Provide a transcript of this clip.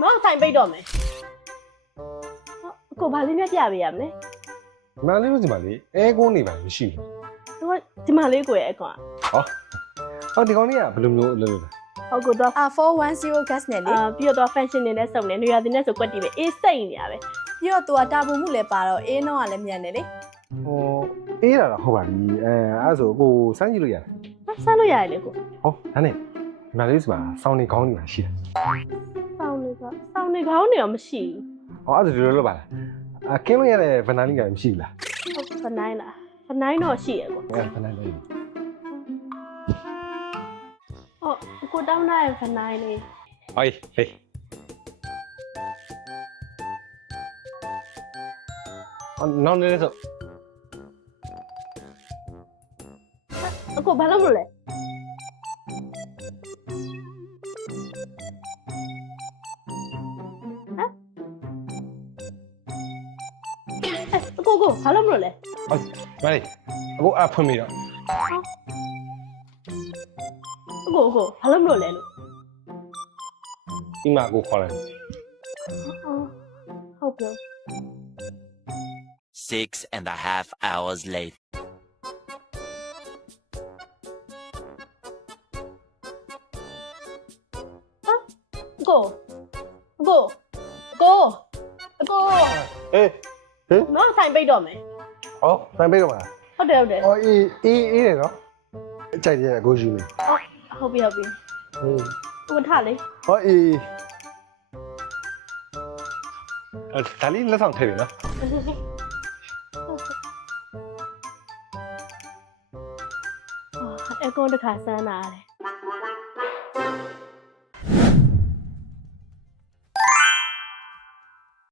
နော်ဆိုင်ပိတ်တော့မယ်ကိုဘာလေးမြတ်ပြပေးရမလဲ မလေးတို့ဒီမှာလေအဲကုန်းနေပါမရှိဘူး ဒီမှာလေးကိုရဲ့အကွာ ဟောဒီကောင်လေးကဘယ်လိုမျိုးလုပ်လဲ ဟုတ်ကိုတော့ 410 gas နဲ့လေ ပြီးတော့ fashion တွေနဲ့စုံနေနေရာတင်နဲ့ဆိုကွက်တီပဲအေးစိတ်နေရပဲ ပြီးတော့သူကတာပုံမှုလည်းပါတော့အေးနှောင်းကလည်းမြန်တယ်လေ ဟိုအေးတာတော့ဟုတ်ပါပြီအဲ့ဆိုကိုစမ်းကြည့်လို့ရတယ် ဆန်းလို့ရတယ်လေကို ဟောဒါနဲ့ဒီမှာလေးဒီမှာစောင်းနေခေါင်းနေမှာရှိတယ် စောင်းနေခေါင်းနေရောမရှိ ဟောအဲ့ဒါဒီလိုလုပ်ပါလားကင်းလို့ရတဲ့ဗန်နာလီကမရှိဘူးလား ဘူးဖနိုင်းလားဖနိုင်းတော့ရှိရကွာ ဗန်နာလီ ဟုတ်ကိုတောင်းတဲ့ဖနိုင်းလေး ဟေးဟေးနောက်နေဆို ကိုဘာလို့မလို့လဲကိုဘာလို့မလို့လဲ ဟုတ်မလေးအခုအဖွင့်ပြီးတော့ ကိုဘာလို့မလို့လဲလို့ ဒီမှာကိုခေါ်လိုက် ဟုတ်ပြီ 6.5 hours later. ကိုနော်ဆိုင်ပိတ်တော့မယ် ဟောတန်ပေးတော့ပါ ဟုတ်တယ် ဟောအေးတယ်နော်ကြိုက်တယ်ကိုယူနေ ဟုတ်ပြီကိုထလေ ဟောအေးဒါလေးလက်ဆောင်ထည့်ပြီနော် အကွန်တစ်ခါစမ်းလာတယ်